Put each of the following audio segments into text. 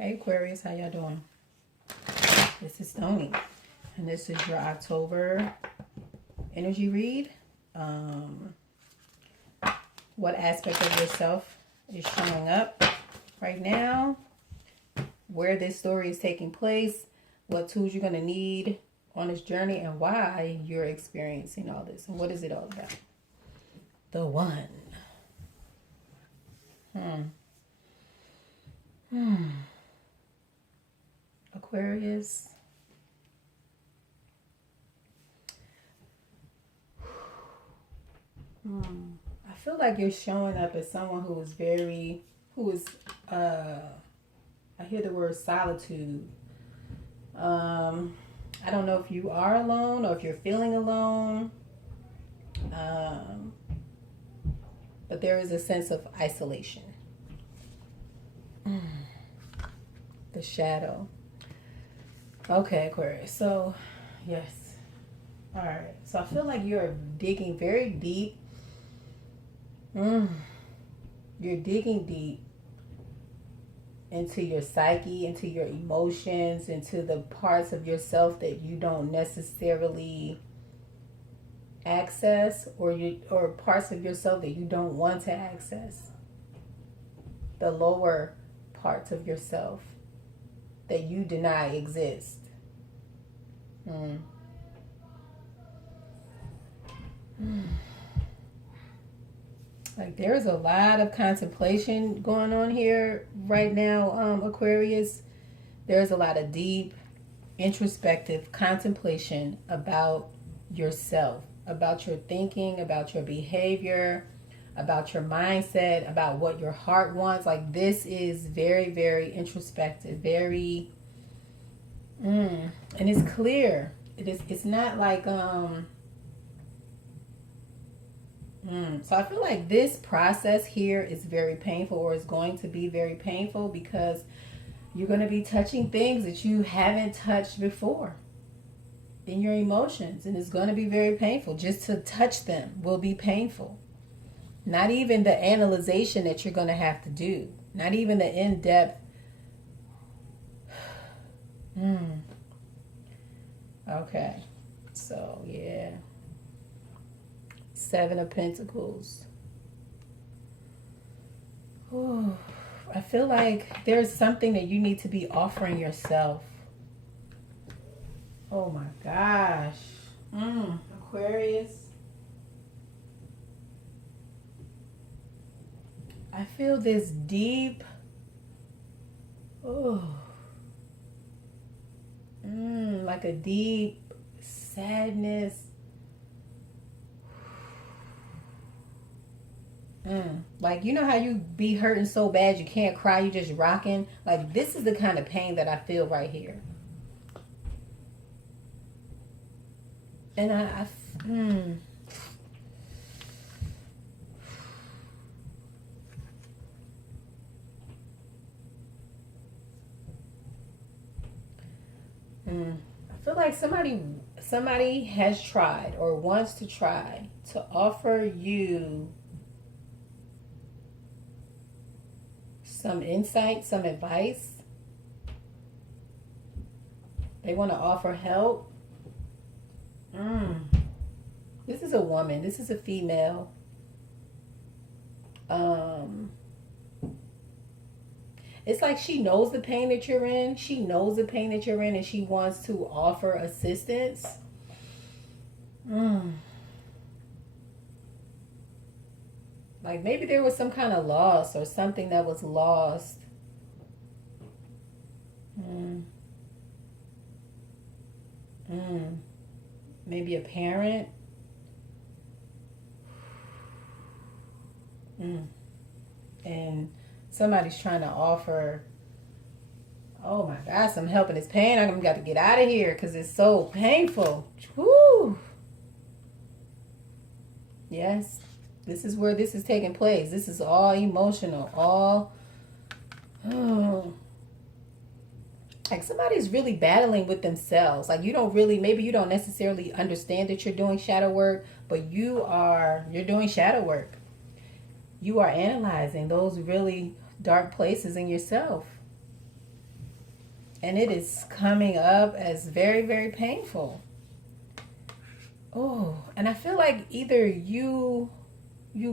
Hey Aquarius, how y'all doing? This is Tony, and this is your October energy read. What aspect of yourself is showing up right now? Where this story is taking place? What tools you're going to need on this journey, and why you're experiencing all this, and what is it all about? The one. Aquarius. I feel like you're showing up as someone who is I hear the word solitude. I don't know if you are alone or if you're feeling alone. But there is a sense of isolation. The shadow. Okay, Aquarius. So, yes. All right. So I feel like you're digging very deep. You're digging deep into your psyche, into your emotions, into the parts of yourself that you don't necessarily access, or parts of yourself that you don't want to access. The lower parts of yourself that you deny exist. Like there's a lot of contemplation going on here right now, Aquarius. There's a lot of deep, introspective contemplation about yourself, about your thinking, about your behavior, about your mindset, about what your heart wants. Like this is very, very introspective, very, and it's clear. It's not like, so I feel like this process here is very painful, or is going to be very painful, because you're going to be touching things that you haven't touched before in your emotions. And it's going to be very painful. Just to touch them will be painful. Not even the analyzation that you're going to have to do. Not even the in-depth. Okay. So, yeah. 7 of Pentacles. Ooh, I feel like there's something that you need to be offering yourself. Oh my gosh. Aquarius. I feel this deep, like a deep sadness. Like, you know how you be hurting so bad you can't cry, you just rocking? Like, this is the kind of pain that I feel right here. And I feel like somebody has tried or wants to try to offer you some insight, some advice. They want to offer help. This is a woman. This is a female. It's like she knows the pain that you're in. She knows the pain that you're in, and she wants to offer assistance. Like maybe there was some kind of loss or something that was lost. Maybe a parent. And somebody's trying to offer, oh my God, some help in this pain. I'm got to get out of here because it's so painful. Woo! Yes. This is where this is taking place. This is all emotional. Like somebody's really battling with themselves. Like maybe you don't necessarily understand that you're doing shadow work, but you're doing shadow work. You are analyzing those really dark places in yourself. And it is coming up as very, very painful. Oh, and I feel like either you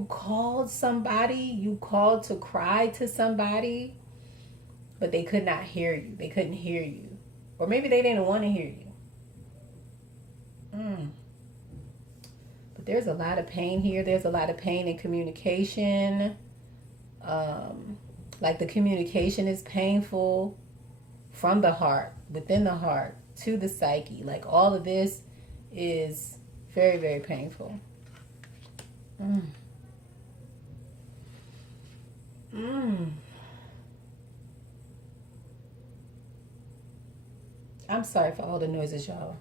called somebody, you called to cry to somebody, but they could not hear you. They couldn't hear you. Or maybe they didn't want to hear you. But there's a lot of pain here. There's a lot of pain in communication. Like the communication is painful from the heart, within the heart, to the psyche. Like all of this is very, very painful. I'm sorry for all the noises, y'all.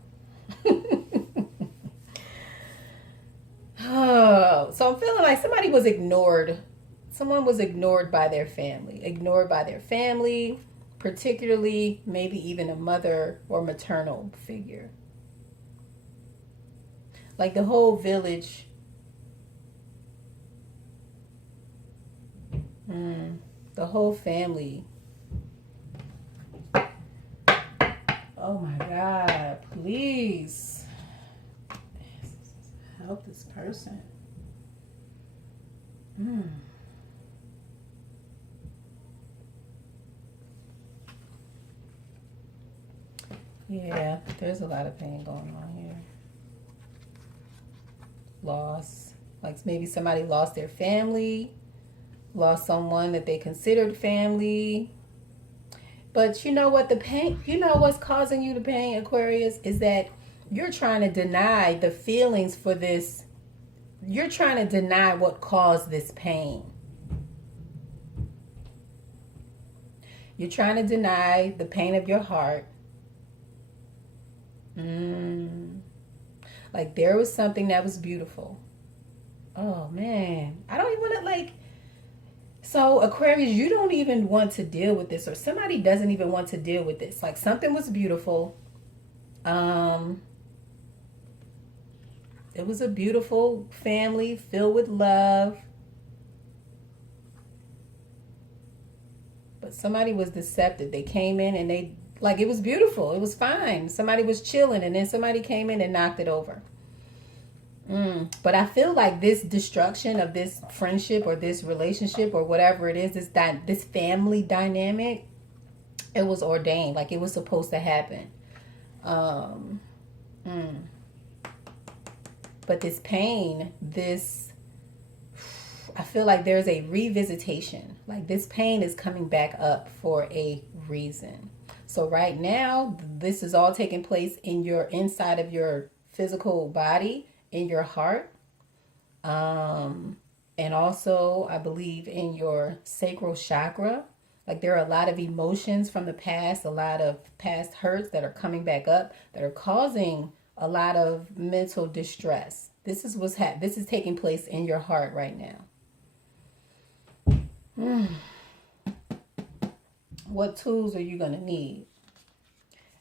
Oh, so I'm feeling like somebody was ignored. Someone was ignored by their family. Ignored by their family, particularly maybe even a mother or maternal figure. Like the whole village. The whole family. Oh my God, please help this person. Yeah, there's a lot of pain going on here. Loss. Like maybe somebody lost their family, lost someone that they considered family. But you know what the pain, you know what's causing you the pain, Aquarius, is that you're trying to deny the feelings for this. You're trying to deny what caused this pain. You're trying to deny the pain of your heart. Like there was something that was beautiful. Oh man, I don't even want to like. So Aquarius, you don't even want to deal with this, or somebody doesn't even want to deal with this. Like something was beautiful. It was a beautiful family filled with love. But somebody was deceptive. They came in and they, like, it was beautiful. It was fine. Somebody was chilling and then somebody came in and knocked it over. But I feel like this destruction of this friendship or this relationship or whatever it is, this family dynamic, it was ordained. Like it was supposed to happen. But this pain, I feel like there's a revisitation. Like this pain is coming back up for a reason. So right now, this is all taking place in your inside of your physical body, in your heart, and also I believe in your sacral chakra. Like there are a lot of emotions from the past, a lot of past hurts that are coming back up that are causing a lot of mental distress. This is what's this is taking place in your heart right now. What tools are you gonna need?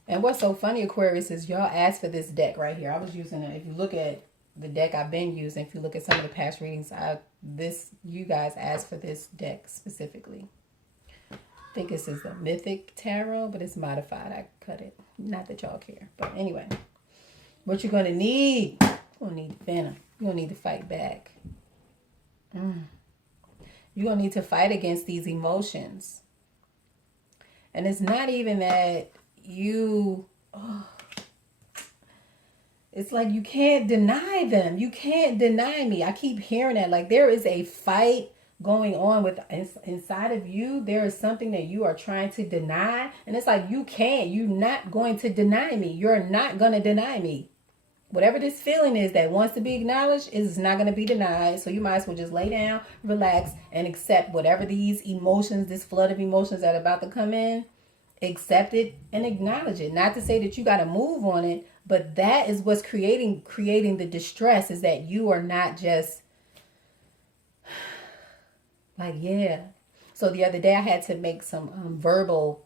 And what's so funny, Aquarius, is y'all asked for this deck right here. I was using it. If you look at the deck I've been using, if you look at some of the past readings, you guys asked for this deck specifically. I think this is the Mythic Tarot, but it's modified. I cut it. Not that y'all care. But anyway, what you're going to need, you're going to need venom. You're going to need to fight back. You're going to need to fight against these emotions. And it's not even that it's like you can't deny them. You can't deny me. I keep hearing that. Like there is a fight going on with inside of you. There is something that you are trying to deny. And it's like you're not going to deny me. You're not going to deny me. Whatever this feeling is that wants to be acknowledged is not going to be denied. So you might as well just lay down, relax, and accept whatever these emotions, this flood of emotions that are about to come in. Accept it and acknowledge it. Not to say that you got to move on it, but that is what's creating the distress, is that you are not just like, yeah. So the other day I had to make some verbal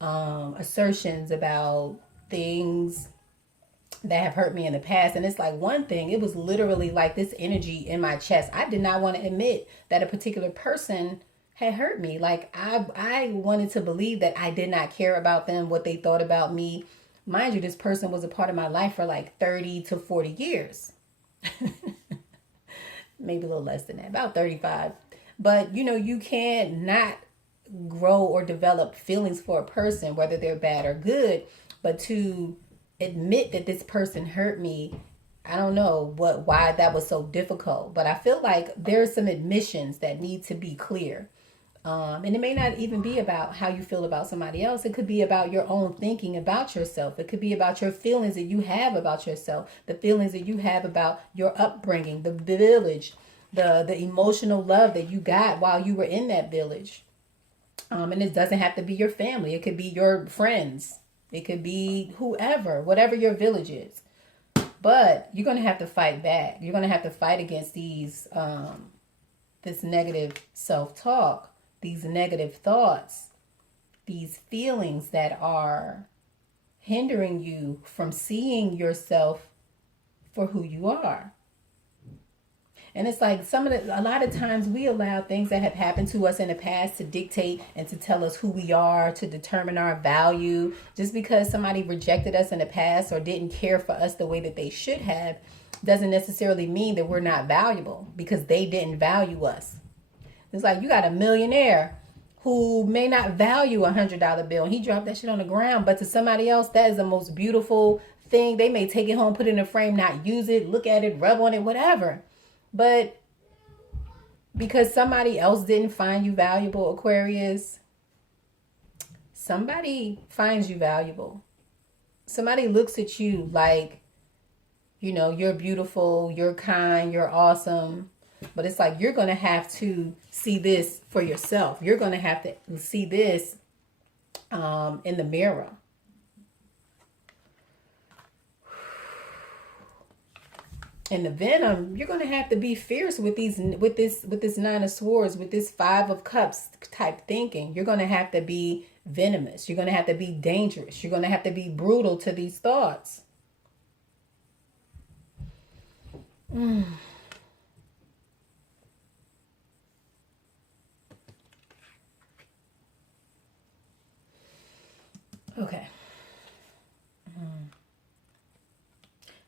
assertions about things that have hurt me in the past. And it's like one thing, it was literally like this energy in my chest. I did not want to admit that a particular person had hurt me. Like I wanted to believe that I did not care about them, what they thought about me. Mind you, this person was a part of my life for like 30 to 40 years. Maybe a little less than that, about 35. But you know, you can't not grow or develop feelings for a person, whether they're bad or good. But to admit that this person hurt me, I don't know why that was so difficult. But I feel like there's some admissions that need to be clear. And it may not even be about how you feel about somebody else. It could be about your own thinking about yourself. It could be about your feelings that you have about yourself, the feelings that you have about your upbringing, the village, the emotional love that you got while you were in that village. And it doesn't have to be your family. It could be your friends. It could be whoever, whatever your village is. But you're going to have to fight back. You're going to have to fight against these, this negative self-talk, these negative thoughts, these feelings that are hindering you from seeing yourself for who you are. And it's like a lot of times we allow things that have happened to us in the past to dictate and to tell us who we are, to determine our value. Just because somebody rejected us in the past or didn't care for us the way that they should have doesn't necessarily mean that we're not valuable, because they didn't value us. It's like you got a millionaire who may not value $100 bill. He dropped that shit on the ground, but to somebody else, that is the most beautiful thing. They may take it home, put it in a frame, not use it, look at it, rub on it, whatever. But because somebody else didn't find you valuable, Aquarius, somebody finds you valuable. Somebody looks at you like, you know, you're beautiful, you're kind, you're awesome. But it's like you're going to have to see this for yourself. You're going to have to see this in the mirror. And the venom, you're going to have to be fierce with this Nine of Swords, with this Five of Cups type thinking. You're going to have to be venomous. You're going to have to be dangerous. You're going to have to be brutal to these thoughts. Okay.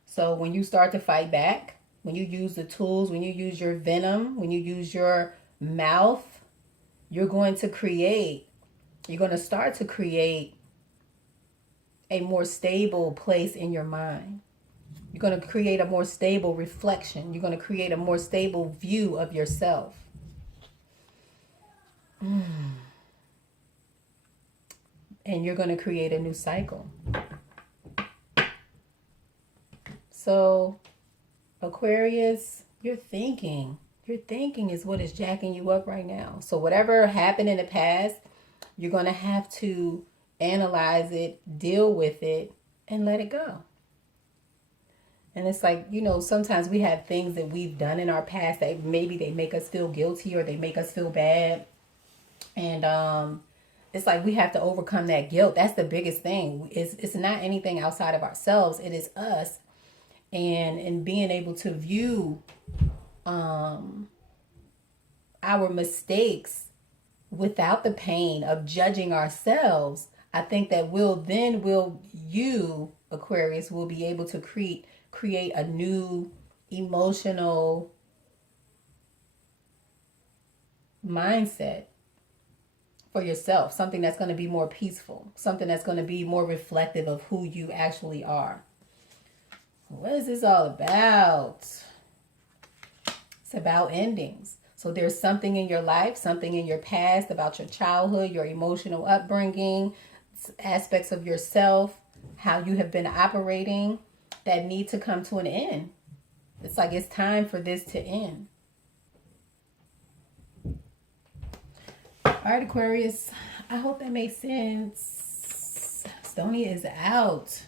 So when you start to fight back, when you use the tools, when you use your venom, when you use your mouth, you're going to start to create a more stable place in your mind. You're going to create a more stable reflection. You're going to create a more stable view of yourself. And you're going to create a new cycle. So, Aquarius, your thinking is what is jacking you up right now. So whatever happened in the past, you're going to have to analyze it, deal with it, and let it go. And it's like, you know, sometimes we have things that we've done in our past that maybe they make us feel guilty or they make us feel bad. And it's like we have to overcome that guilt. That's the biggest thing. It's not anything outside of ourselves. It is us. And being able to view our mistakes without the pain of judging ourselves, I think that you, Aquarius, will be able to create a new emotional mindset for yourself. Something that's going to be more peaceful. Something that's going to be more reflective of who you actually are. What is this all about? It's about endings. So there's something in your life, something in your past about your childhood, your emotional upbringing, aspects of yourself, how you have been operating that need to come to an end. It's like it's time for this to end. All right, Aquarius. I hope that makes sense. Stonia is out.